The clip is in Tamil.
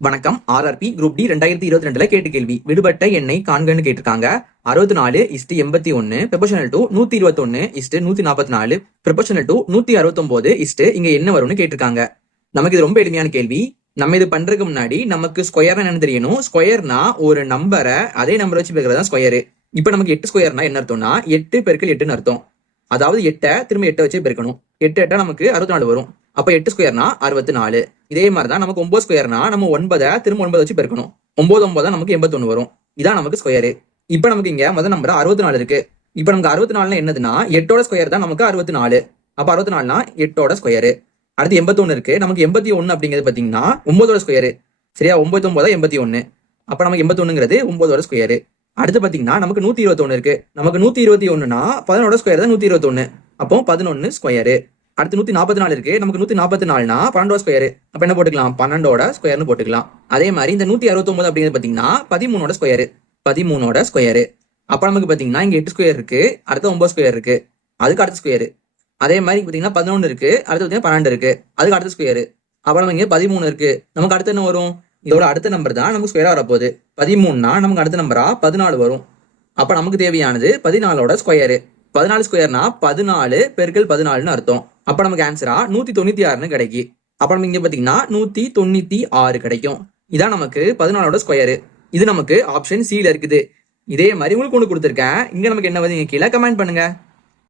வணக்கம். ஆர்ஆர்பி குரூப் டி 2022 கேட்டு கேள்வி. விடுபட்ட எண்ணை காண்கன்னு கேட்டிருக்காங்க. 64:81 ப்ரொபோஷனல் டு 121:144 ப்ரொபோஷனல் டு 169 இங்க என்ன வரும்னு கேட்டிருக்காங்க. நமக்கு இது ரொம்ப எளிமையான கேள்வி. நம்ம இது பண்றதுக்கு முன்னாடி நமக்கு ஸ்கொயர்னா என்னன்னு தெரியணும். ஸ்கொயர்னா ஒரு நம்பரை அதே நம்பரை வச்சு பெருக்கிறதா ஸ்கொயர். இப்ப நமக்கு 8 ஸ்கொயர்னா என்ன அர்த்தம்னா 8 பெருக்கல் 8ன்னு அர்த்தம். அதாவது 8 திரும்ப 8 வச்சு பெருக்கணும். 8 8 நமக்கு 64 வரும். அப்ப 8 ஸ்கொயர்னா 64. இதே மாதிரிதான் நமக்கு 9 ஸ்கொயர்னா நம்ம 9 திரும்ப 9 வச்சு பெருக்கணும். 9 9 நமக்கு 81 வரும். இதான் நமக்கு ஸ்கொயர். இப்ப நமக்கு இங்க முதல் நம்பர் 64 இருக்கு. இப்ப நமக்கு 64 என்னதுன்னா 8ஓட ஸ்கொயர் தான் நமக்கு 64. அப்ப 64னா 8ஓட ஸ்கொயர். அடுத்து 81 இருக்கு. நமக்கு 81 அப்படிங்கிறது பாத்தீங்கன்னா 9ஓட ஸ்கொயர். சரியா? 9 9 81. அப்ப நமக்கு 81ங்கிறது 9ஓட ஸ்கொயர். அடுத்து பாத்தீங்கன்னா நமக்கு 121 இருக்கு. நமக்கு 121னா 11ஓட ஸ்கொயர் தான் 121. அப்போ 11 ஸ்கொயர். அடுத்து 144 இருக்கு. நமக்கு 144னா 12ஓட ஸ்கொயர். அப்ப என்ன போட்டுக்கலாம்? 12ஓட ஸ்கொயர்னு போட்டுக்கலாம். அதே மாதிரி இந்த 169 அப்படிங்கிறது பாத்தீங்கன்னா 13ஓட ஸ்கொயர். 13ஓட ஸ்கொயர். அப்ப நமக்கு பாத்தீங்கன்னா இங்க 8 ஸ்கொயர் இருக்கு. அடுத்து 9 ஸ்கொயர் இருக்கு. அதுக்கு அடுத்த ஸ்கொயர். அதே மாதிரி பாத்தீங்கன்னா 11 இருக்கு. அடுத்து பாத்தீங்கன்னா 12 இருக்கு. அதுக்கு அடுத்த ஸ்கொயர். அப்புறம் நமக்கு இங்க 13 இருக்கு. நமக்கு அடுத்து என்ன வரும்? இதோட அடுத்த நம்பர் தான் நமக்கு ஸ்கொயரா வரப்போகுது. 13னா நமக்கு அடுத்த நம்பரா 14 வரும். அப்ப நமக்கு தேவையானது 14ஓட ஸ்கொயர். 14 ஸ்கொயர்னா 14 பெருக்கல் 14ன்னு அர்த்தம். அப்ப நமக்கு ஆன்சரா 196ன்னு கிடைக்கும். அப்ப நம்ம இங்க பாத்தீங்கன்னா 196 கிடைக்கும். இதான் நமக்கு 14ஓட ஸ்கொயர். இது நமக்கு ஆப்ஷன் சில இருக்குது. இதே மாதிரி உங்களுக்கு ஒண்ணு கொடுத்துருக்கேன். இங்க நமக்கு என்ன வந்து கீழே கமெண்ட் பண்ணுங்க.